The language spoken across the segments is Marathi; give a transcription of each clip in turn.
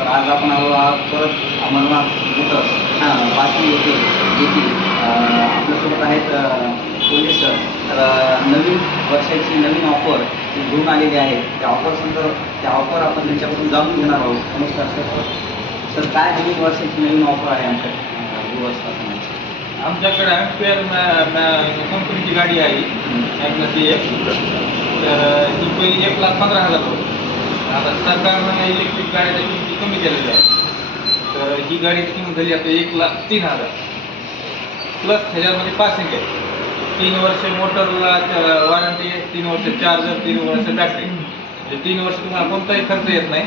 तर आज आपण आलो आहोत परत अमरनाथ इथं हां बाकी येथे येथील आपल्यासोबत आहेत पोलीस सर. तर नवीन वर्षाची नवीन ऑफर ती घेऊन आलेली आहे. त्या ऑफर संदर्भ त्या ऑफर आपण त्यांच्याकडून जाणून घेणार आहोत. नमस्कार सर. सर काय नवीन वर्षाची नवीन ऑफर आहे आमच्या व्यवस्थापनाची? आमच्याकडे ॲम्पियर कंपनीची गाडी आहे. ॲम्पियर सी एक तर ही पहिली एक लाख पंधरा हजार होती. आता सरकारनं इलेक्ट्रिक गाड्याच्या किमती कमी केलेल्या आहेत. तर ही गाडीची किंमत झाली आता एक लाख तीन हजार. प्लस ह्याच्यामध्ये पासिंग आहे. तीन वर्ष मोटरला वॉरंटी आहे तीन वर्ष चार्जर तीन वर्ष बॅटरी म्हणजे तीन वर्ष तुम्हाला कोणताही खर्च येत नाही.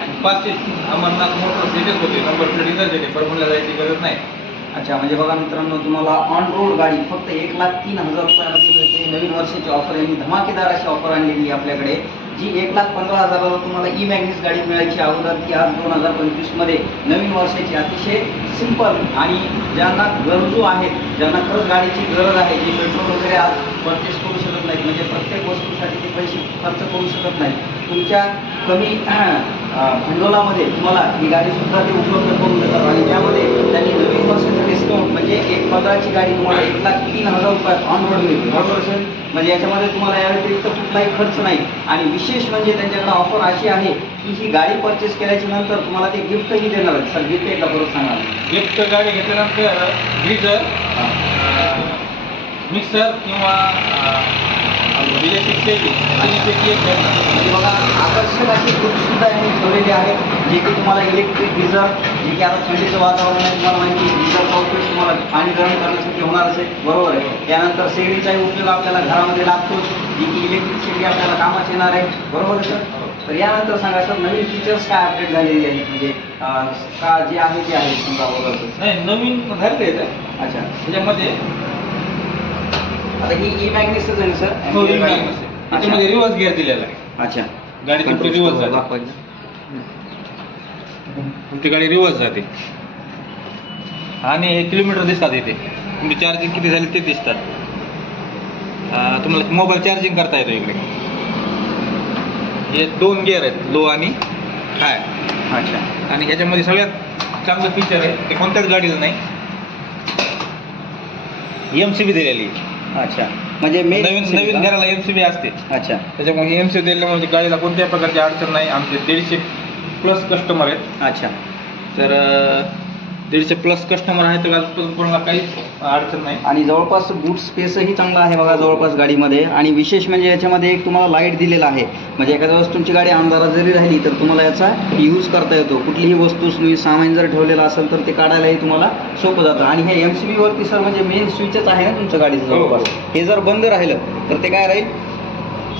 आणि पाचशे अमरनाथ मोटर सिटीच होते. नंबर प्लेट इथंच येते परभणीला जायची गरज नाही. अच्छा म्हणजे बघा मित्रांनो तुम्हाला ऑन रोड गाडी फक्त एक लाख तीन हजार रुपयामध्ये मिळते. नवीन वर्षाची ऑफर यांनी धमाकेदार अशी ऑफर आणलेली आपल्याकडे. जी एक लाख पंधरा हजाराला तुम्हाला ई मॅग्नेस गाडी मिळायची अगोदर ती आज दोन हजार पंचवीसमध्ये नवीन वर्षाची अतिशय सिंपल आणि ज्यांना गरजू आहेत ज्यांना खरंच गाडीची गरज आहे जी पेट्रोल वगैरे आज परचेस करू शकत नाहीत म्हणजे प्रत्येक वस्तूसाठी ते पैसे खर्च करू शकत नाहीत. तुमच्या कमी अं, भांडवलामध्ये तुम्हाला ही गाडी सुद्धा ते उपलब्ध करून देतात. आणि त्यामध्ये त्यांनी नवीन वर्षाचं डिस्काउंट म्हणजे एक पंधराची गाडी तुम्हाला एक लाख तीन हजार रुपयात ऑन रोड मिळते. बरोबर म्हणजे याच्यामध्ये तुम्हाला या व्यतिरिक्त कुठलाही खर्च नाही. आणि विशेष म्हणजे त्यांच्याकडे ऑफर अशी आहे की ही गाडी परचेस केल्याच्यानंतर तुम्हाला ते गिफ्टही देणार आहेत. सर गिफ्ट एकदा बरोबर सांगा. गिफ्ट गाडी घेतल्यानंतर गिजर मिक्सर किंवा इलेक्ट्रिक शेगडी त्याच्यापैकी एक भेटणार म्हणजे बघा आकर्षक अशी सुद्धा यांनी ठेवलेली आहेत जे की तुम्हाला इलेक्ट्रिक गिझर जे की आता थंडीचं वातावरण आहे तुम्हाला माहिती आहे गिझरचा उपयोग तुम्हाला पाणी गरम करण्यासाठी होणार असेल. बरोबर आहे. त्यानंतर शेगडीचाही उपयोग आपल्याला घरामध्ये लागतोच. जी की इलेक्ट्रिक शेगडी आपल्याला कामात येणार आहे. बरोबर आहे सर? तर यानंतर सांगा सर नवीन फीचर्स काय अपडेट झालेली आहेत? म्हणजे अं, का जे आहे ते आहे समजा अगोदरचं नाही नवीन झालेलं आहे ते. अच्छा. त्याच्यामध्ये आता ही ई मॅग्नेसच आहे ना सर हो, ring light असेल. त्याच्यामध्ये रिवर्स गिअर दिलेला आहे. अच्छा. गाडी तुमची रिवर्स जाते. दाखवायचं तुमची गाडी रिवर्स जाते. आणि हे किलोमीटर दिसतात इथे. तुमची चार्जिंग किती झाली ते दिसतात. अं, तुम्हाला मोबाईल चार्जिंग करता येतो इकडे. हे दोन गिअर आहेत लो आणि हाय अच्छा. आणि ह्याच्यामध्ये सगळ्यात चांगलं फीचर आहे ते कोणत्याच गाडीला नाही. एम सी बी दिलेली आहे. अच्छा. म्हणजे main नवीन series नवीन का? घराला एम सी बी असते. अच्छा. त्याच्यामुळे एम सी दिल्यामुळे गाडीला कोणत्याही प्रकारची अडचण नाही. आमचे दीडशे प्लस कस्टमर आहेत. अच्छा. तर अं, दीडशे प्लस कस्टमर आहेत तर अजून कोणाला काहीच अडचण नाही. आणि जवळपास बूट स्पेसही चांगला आहे बघा जवळपास गाडीमध्ये. आणि विशेष म्हणजे याच्यामध्ये एक तुम्हाला लाइट दिलेला आहे. म्हणजे एखाद्या वेळेस तुमची गाडी अंधारात जरी राहिली तर तुम्हाला याचा यूज करता येतो. कुठलीही वस्तू तुम्ही सामान जर ठेवलेलं असेल तर ते काढायलाही तुम्हाला सोपं जातं. आणि हे एम सी बीवरती सर म्हणजे मेन स्विचच आहे ना तुमच्या गाडीचं हो, हो. जवळपास? हे जर बंद राहिलं तर ते काय राहील?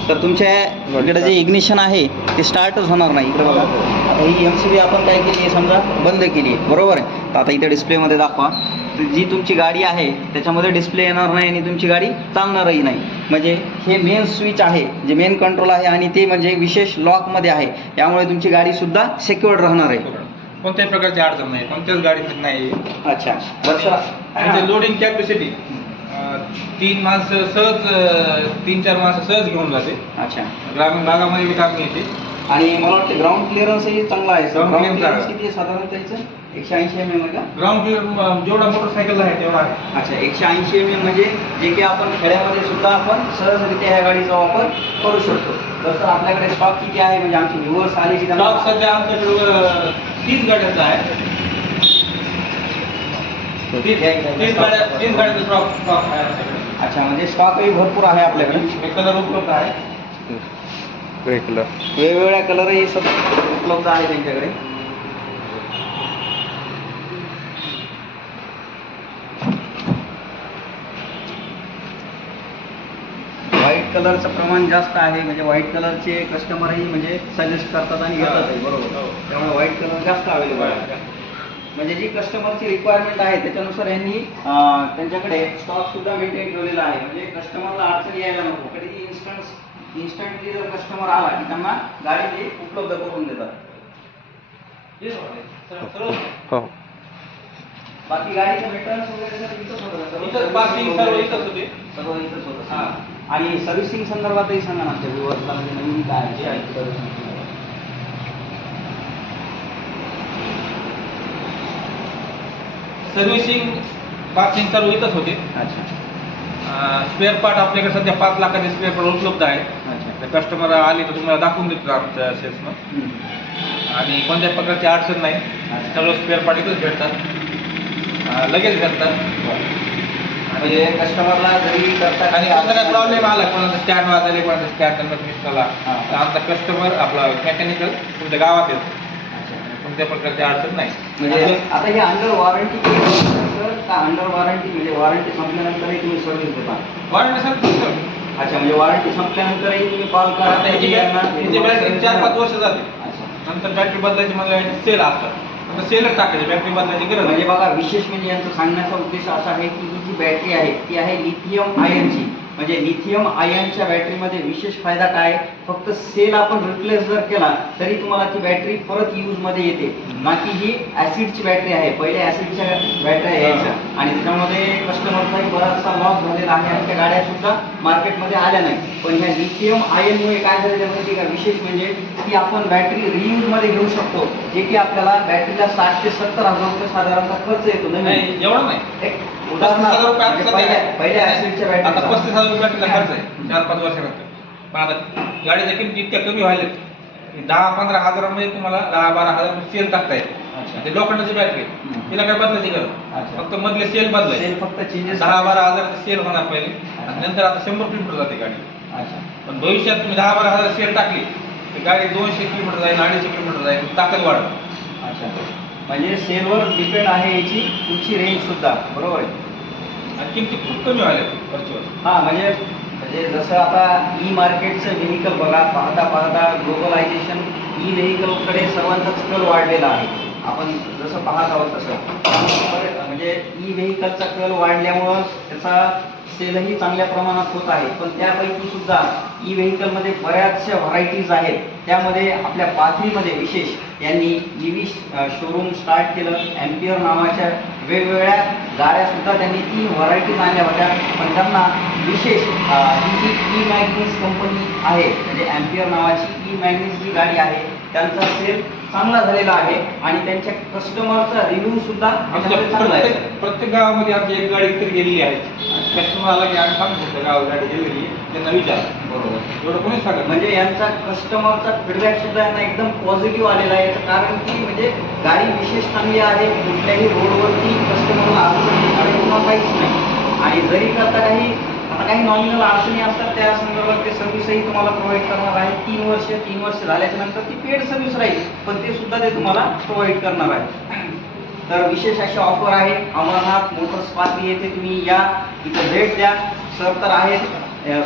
तर तुमच्या इकडे जे इग्निशन आहे ते स्टार्टच होणार नाही. इकडे बघा. आता ही एम सी बी आपण काय केली आहे समजा? बंद केली आहे. बरोबर आहे? तर आता इथे डिस्प्लेमध्ये दाखवा. जी तुमची गाडी आहे त्याच्यामध्ये डिस्प्ले येणार नाही आणि तुमची गाडी चालणारही नाही. म्हणजे हे मेन स्विच आहे जे मेन कंट्रोल आहे आणि ते म्हणजे विशेष लॉकमध्ये आहे. त्यामुळे तुमची गाडीसुद्धा सेक्युअर्ड राहणार आहे. कोणत्याही प्रकारची अडचण नाही. कोणत्याच गाडीत नाही. अच्छा. बरं सर. म्हणजे लोडिंग कॅपॅसिटी तीन माणसं सहज तीन चार माणसं सहज घेऊन जाते. अच्छा. ग्रामीण भागामध्ये बी कामी येते. आणि मला वाटतं ग्राउंड क्लिअरन्सही चांगला आहे. Sir Ground ground clearance clearance आहे. किती आहे साधारण त्याचं एकशे ऐंशी एम एम आहे का? ग्राउंड क्लिअर जेवढा मोटरसायकल आहे तेवढा आहे. अच्छा एकशे ऐंशी एम एम म्हणजे जे की आपण खेड्यामध्ये सुद्धा आपण सहजरित्या ह्या गाडीचा वापर करू शकतो. तर सर आपल्याकडे स्टॉक किती आहे? म्हणजे आमचे व्ह्युअर्स आले की त्यांना स्टॉक सध्या आमच्याकडे अं, तीस गाड्यांचा आहे तीस तीस गाड्या तीस गाड्यांचा स्टॉक स्टॉक आहे आमच्याकडे अच्छा म्हणजे स्टॉकही भरपूर आहे आपल्याकडे. हे कलर उपलब्ध आहे. ग्रे कलर वेगवेगळ्या कलरही उपलब्ध आहे त्यांच्याकडे. व्हाईट कलरचं प्रमाण जास्त आहे. म्हणजे व्हाईट कलरचे कस्टमरही म्हणजे सजेस्ट करतात आणि घेतातही. बरोबर. त्यामुळे व्हाईट कलर जास्त अवेलेबल आहे. म्हणजे जी कस्टमरची रिक्वायरमेंट आहे त्याच्यानुसार यांनी त्यांच्याकडे स्टॉक सुद्धा मेंटेन ठेवलेला आहे. म्हणजे कस्टमरला अडचण यायला नको. कधी इन्स्टंट इन्स्टंटली जर कस्टमर आला की त्यांना गाडी ते उपलब्ध करून देतात. हो. बाकी गाडीचं मेंटेनन्स वगैरे सर इथंच होतं का? इथंच parking सर्व इथंच होते. सर्व इथंच होतं. हां. आणि सर्व्हिसिंग संदर्भातही सांगा ना आमच्या व्ह्युअर्सला म्हणजे नवीन काय आहे, जे आहे ते servicing. सर्व्हिसिंग पासिंग सर्व इथंच होते. अच्छा. स्पेअर पार्ट आपल्याकडे सध्या पाच लाखाचे स्पेअर पार्ट उपलब्ध आहे. अच्छा. कस्टमर आले तर तुम्हाला दाखवून देतो आमच्या सेल्सनं. आणि कोणत्याही प्रकारची अडचण नाही. सर्व स्पेअर पार्ट इथंच भेटतात. लगेच भेटतात. म्हणजे कस्टमरला जरी करता आणि कोणता काय प्रॉब्लेम आला कोणाचा स्टँड वाजले कोणाचा स्टँड नंबर मिस झाला. तर आमचा कस्टमर आपला मेकॅनिकल तुमच्या गावात येतो. कोणत्या प्रकारची अडचण नाही. म्हणजे आता हे अंडर वॉरंटी अंडर वॉरंटी म्हणजे वॉरंटी संपल्यानंतरही तुम्ही सर्व्हिस देता. वॉरंटी सर अच्छा म्हणजे वॉरंटी संपल्यानंतरही तुम्ही कॉल करा ह्याची बॅटरी चार पाच वर्ष जाते. नंतर बॅटरी बदलायची म्हणजे सेल असतात. आता सेलच टाकायची बॅटरी बदलायची गरज म्हणजे बघा विशेष म्हणजे यांचा सांगण्याचा उद्देश असा आहे की ही जी बॅटरी आहे ती आहे लिथियम आयनची म्हणजे लिथियम आयनच्या बॅटरीमध्ये विशेष फायदा काय? फक्त सेल आपण रिप्लेस जर केला तरी तुम्हाला ती बॅटरी परत यूजमध्ये येते. ना की ही ऍसिडची बॅटरी आहे. पहिले ऍसिडच्या बॅटऱ्या यायच्या. आणि त्याच्यामध्ये कस्टमरचाही बराचसा लॉस झालेला आहे. आणि त्या गाड्या सुद्धा मार्केटमध्ये आल्या नाही पण ह्या लिथियम आयनमुळे काय झालेलं माहिती का? विशेष म्हणजे की आपण बॅटरी रियूजमध्ये घेऊ शकतो. जे की आपल्याला बॅटरीला साठ ते सत्तर हजार रुपये साधारणतः खर्च येतो. नाही एवढं नाही. म्हणजे सध्या पहिल्या ऍसिडच्या बॅटरी पस्तीस हजार रुपये बॅटरीला खर्च आहे. चार पाच वर्षानंतर. गाडीच्या किमती इतक्या कमी व्हायला दहा पंधरा हजारामध्ये तुम्हाला दहा बारा हजार सेल टाकता येईल. अच्छा. ते लोखंडाची बॅटरी. तिला काय बदलायची गरज. फक्त मधले सेल बदलायचे. सेल फक्त चेंजेस दहा बारा हजाराचे सेल होणार पहिले. आणि नंतर आता शंभर किलोमीटर जाते गाडी. अच्छा. पण भविष्यात तुम्ही दहा बारा हजार सेल टाकली तर गाडी दोनशे किलोमीटर जाईल अडीचशे किलोमीटर जाईल ताकद वाढत अच्छा. म्हणजे सेलवर डिपेंड आहे याची तुमची रेंज सुद्धा. बरोबर आहे? आणि किमती खूप कमी व्हायला वरचीवर हा म्हणजे म्हणजे जसं आता ई मार्केटचं व्हेकल बघा पाहता पाहता ग्लोबलायझेशन ई व्हेकलकडे सर्वांचाच कल वाढलेला आहे. आपण जसं पाहत आहोत तसं. म्हणजे ई व्हेकलचा कल वाढल्यामुळं त्याचा सेलही चांगल्या प्रमाणात होत आहे. पण त्यापैकी सुद्धा ई व्हेकलमध्ये बऱ्याचशा व्हरायटीज आहेत. त्यामध्ये आपल्या पाथरीमध्ये विशेष यांनी ईव्ही शोरूम स्टार्ट केलं. एम्पियर नावाच्या वेगवेगळ्या गाड्या सुद्धा त्यांनी तीन व्हरायटीज आणल्या होत्या. पण त्यांना विशेष ही जी ई मॅग्निस कंपनी आहे म्हणजे अँपियर नावाची ई मॅग्निस जी गाडी आहे त्यांचा सेल चांगला झालेला आहे आणि त्यांच्या कस्टमरचा रिव्ह्यू सुद्धा चांगला आहे. प्रत्येक गावामध्ये आमची एक गाडी तरी गेलेली आहे. कस्टमर आला की आम्ही सांगू शकतो गावात गाडी गेलेली त्यांना विचार. बरोबर. एवढं कोणीच सांगत म्हणजे यांचा कस्टमरचा फीडबॅक सुद्धा यांना एकदम पॉझिटिव्ह आलेला आहे. याचं कारण की म्हणजे गाडी विशेष चांगली आहे. कुठल्याही रोडवरती कस्टमरला अडचण किंवा काहीच नाही. आणि जरी करता काही आता काही नॉमिनल अडचणी असतात त्या संदर्भात ते सर्व्हिसही तुम्हाला प्रोव्हाइड करणार आहे. तीन वर्ष तीन वर्ष झाल्याच्यानंतर ती पेड सर्व्हिस राहील पण ते सुद्धा ते तुम्हाला प्रोव्हाइड करणार आहे. तर विशेष अशी ऑफर आहे अमरनाथ मोटर्स पार्टी येथे तुम्ही या इथं भेट द्या. सर तर आहेत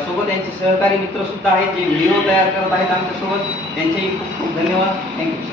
सोबत यांचे सहकारी मित्र सुद्धा आहेत जे व्हिडिओ तयार करत आहेत आमच्यासोबत. त्यांचेही खूप खूप धन्यवाद. थँक्यू